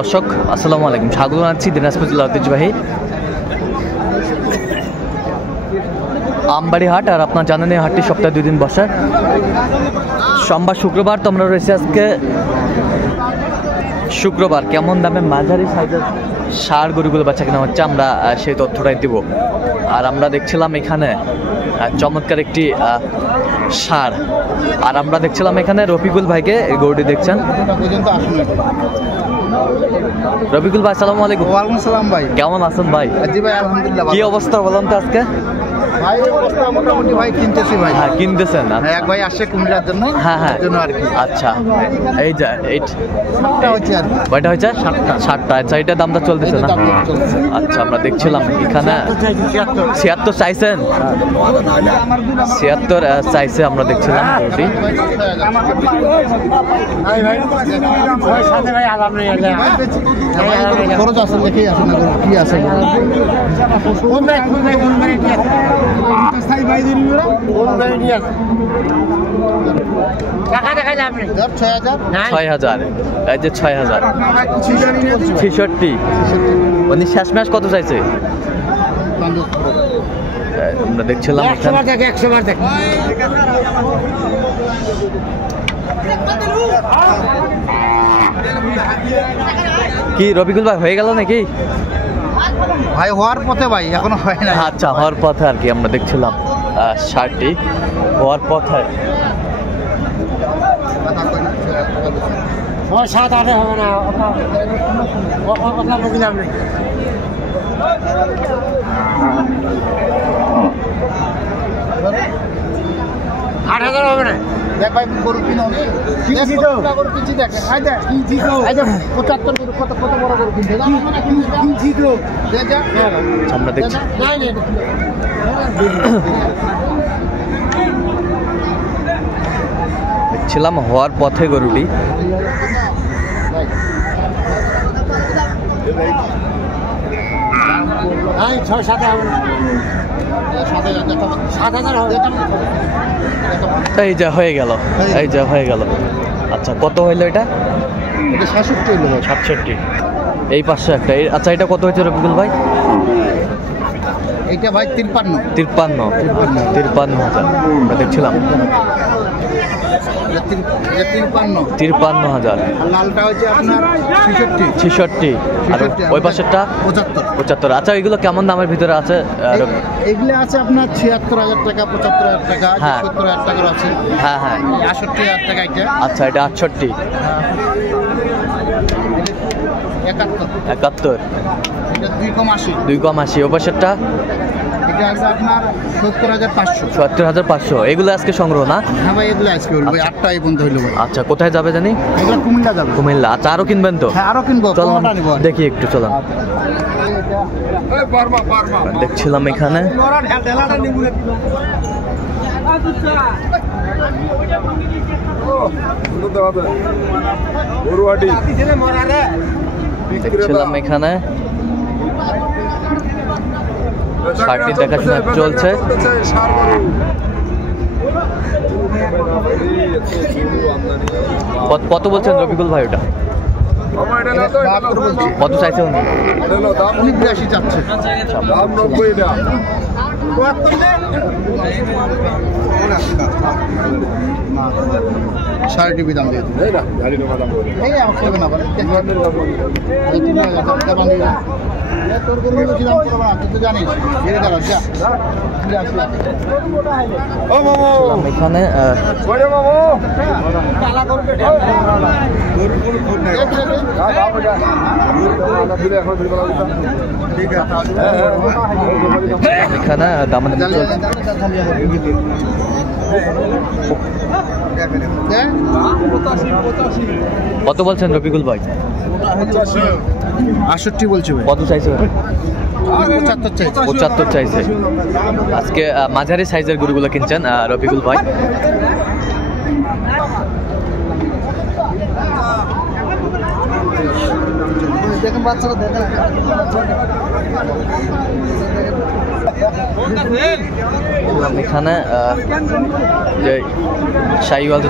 দর্শক আসসালামু আলাইকুম, স্বাগত জানাচ্ছি দিনাজপুর জেলা ঐতিহ্যবাহী আমবাড়ি হাট। আর আপনার জানেন এই হাটটি সপ্তাহে 2 দিন বসে, সোমবার শুক্রবার। তো আমরা রয়েছে আজকে শুক্রবার। কেমন দামে মাঝারি সাইজের ষাঁড় গরুগুলো বাচ্চা কেনা হচ্ছে আমরা সেই তথ্যটাই দেব। আর আমরা দেখছিলাম এখানে চমৎকার একটি ষাঁড়, আর আমরা দেখছিলাম এখানে রফিকুল ভাইকে এই গরুটি দেখছেন। রফিকুল ভাই আসসালামু আলাইকুম। ওয়ালাইকুম আসসালাম ভাই, কেমন আছেন ভাই? জি ভাই আলহামদুলিল্লাহ। কি অবস্থা বলুন তো আজকে? ভাই অবস্থা মোটামুটি ভাই কিনতেছি ভাই। হ্যাঁ কিনতেছেন? হ্যাঁ, এক ভাই আসছে কুমিল্লার জন্য। হ্যাঁ হ্যাঁ জন্য আর কি। আচ্ছা, এই যে এটা হচ্ছে আর কি। কয়টা হয়েছে? 7টা। আচ্ছা, এটা দামটা চলতেছে না? আচ্ছা, আমরা দেখছিলাম এখানে 76 চাইছেন, 76 চাইছে। আমরা দেখছিলাম গরুটি। খরচ আছে দেখেই আসে না গরু কি আছে। এই যে 6000, 66 উনি শেষ ম্যাচ কত চাইছে? আমরা দেখছিলাম কি রবিকুল ভাই হয়ে গেল নাকি? ভাই হওয়ার পথে ভাই, এখনো হয় না। আচ্ছা, হওয়ার পথে আর কি। আমরা দেখছিলাম ষাঁড়টি হওয়ার পথে। 7-8 হবে না। $8,000 হবে না। দেখ ভাই গরু কিনো, কিনছি তো গরু কিনছি। দেখ আই দেখ কিনছি তো, আই দেখ 75 গরু কত কত বড় গরু কিনছে। কিনছি তো দেখ যা। আমরা দেখছি নাই নাই দেখছিলাম হওয়ার পথে গরুটি। এই যা হয়ে গেল, এই যা হয়ে গেল। আচ্ছা, কত হইলো এটা? 67 হইলো ভাই। 67। এই পাশে একটা। আচ্ছা, এটা কত হয়েছে রবিকুল ভাই? এইটা ভাই 53। 53,000 আমরা দেখছিলাম। 53,000। লালটা হচ্ছে আপনার 66। আর ওই পাশেরটা 75। আচ্ছা, এগুলো কেমন দামের ভিতরে আছে? এগুলো আছে আপনার 76,000 টাকা, 75,000 টাকা, 70,000 টাকার আছে। হ্যাঁ হ্যাঁ, 68,000 টাকা এটা। আচ্ছা, এটা 68। 71। এটা 2,80। 2,80। ওই পাশেরটা এটা আছে আপনার 70,500। 70,500। এগুলো আজকে সংগ্রহ না? হ্যাঁ ভাই, এগুলো আজকে হইলো ভাই। 8টা এই পর্যন্ত হইলো ভাই। আচ্ছা, কোথায় যাবে জানি? এগুলো কুমিল্লা যাবে। কুমিল্লা। আচ্ছা, আরো কিনবেন তো? হ্যাঁ, আরো কিনবো। চলুন দেখি একটু, চলুন। দেখছিলাম এখানে ষাঁড়টি দেখাশোনা চলছে। কত বলছেন রবিকুল ভাই ওটা? কত চাইছে উনি? 82 যাচ্ছে। সাড়ে টিভি দাম দিয়ে তোর গরু বেশি দাম করবো না, তুই তো জানিস। এখানে এখানে দাম কত বলছেন রফিকুল ভাই? 68 বলছে ভাই। কত চাইছে? 75 চাইছে। আজকে মাঝারি সাইজের গরুগুলো কিনছেন রফিকুল ভাই। দেখেন বাচ্চারা, দেখেন এখানে যে শাহিওয়াল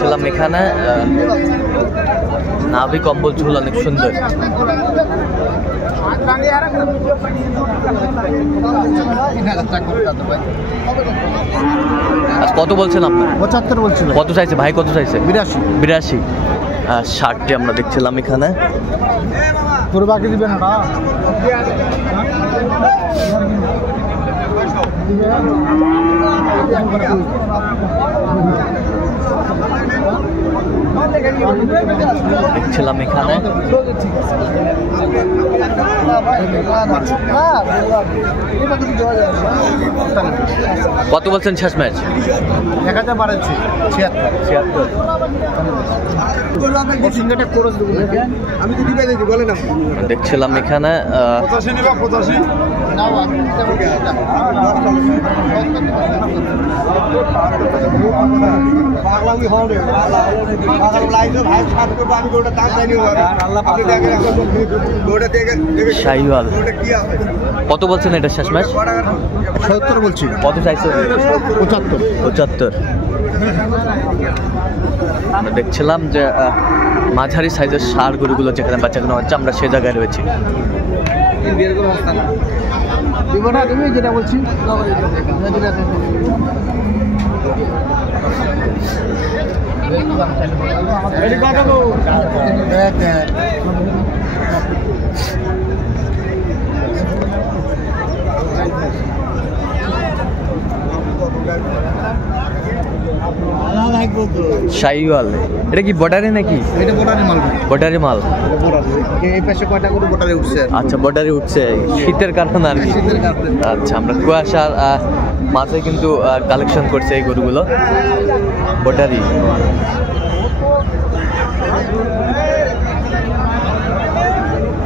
ছিলাম এখানে নাভি কম্বল ঝুল অনেক সুন্দর। আচ্ছা, কত বলছেন আপনি? 75 বলছিল। কত চাইছে ভাই, কত চাইছে? 82। শার্টটি আমরা দেখছিলাম এখানে। তোর বাকি দিবে না দেখছিলাম এখানে। কত বলছেন শেষ ম্যাচ? 1000 বাড়াচ্ছি 76। দেখছিলাম এখানে শাহিওয়াল। কত বলছেন এটা শেষ ম্যাচ? 70 বলছি। কত চাইছে? 75। আমরা দেখছিলাম যে মাঝারি সাইজের ষাঁড় গরুগুলো যেখানে বাচ্চা কেনা হচ্ছে, আমরা সে জায়গায় রয়েছি। যেটা বলছি শাহিওয়াল। এটা কি বর্ডারে নাকি? এটা বর্ডারি মাল। বর্ডারি মাল। এই পাশে কয়টা করে বর্ডারে উঠছে। আচ্ছা, বর্ডারে উঠছে শীতের কারণে আর কি। আচ্ছা, আমরা কুয়াশার মাঝে কিন্তু কালেকশন করছে এই গরুগুলো বর্ডারি।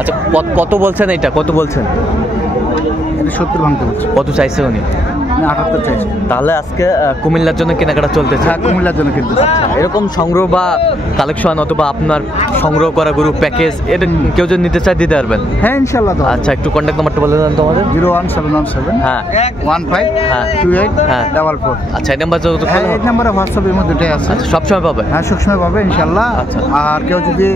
আচ্ছা, কত বলছেন এটা? কত বলছেন? 70 ভাঙতে বলছে। কত চাইছে উনি? 78 চাইছে। তাহলে আজকে কুমিল্লার জন্য কেনাকাটা চলতেছে। হ্যাঁ, কুমিল্লার জন্য কিন্তু এরকম সংগ্রহ বা কালেকশন অথবা আপনার সংগ্রহ করা গরু প্যাকেজ এটা কেউ যদি নিতে চায় দিতে পারবেন? হ্যাঁ, ইনশাআল্লাহ। আচ্ছা, একটু কন্ট্যাক্ট নাম্বারটা বলে দেন তোমাদের। 01717 হ্যাঁ 15 হ্যাঁ 28 হ্যাঁ 44। আচ্ছা, এই নাম্বার যত হ্যাঁ, এই নাম্বারে হোয়াটসঅ্যাপের মধ্যে দুটাই আছে। আচ্ছা, সবসময় পাবে? হ্যাঁ, সবসময় পাবে ইনশাআল্লাহ। আচ্ছা। আর কেউ যদি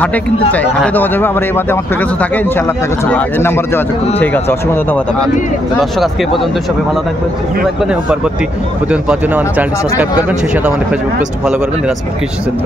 হাটে কিনতে চায় হাটে দেওয়া যাবে, আবার এই বাদে আমার প্যাকেজও থাকে ইনশাআল্লাহ, প্যাকেজও এই নাম্বারে যোগাযোগ করুন। ঠিক আছে, অসংখ্য ধন্যবাদ আপনাকে। তো দর্শক, আজকে এই পর্যন্ত। সবাই ভালো থাকবেন, সুস্থ থাকবেন এবং পরবর্তী প্রতিদিন পাওয়ার জন্য আমাদের চ্যানেলটি সাবস্ক্রাইব করবেন। সেই সাথে আমাদের ফেসবুক পেজটি ফলো করবেন, দিনাজপুর কৃষি চিত্র।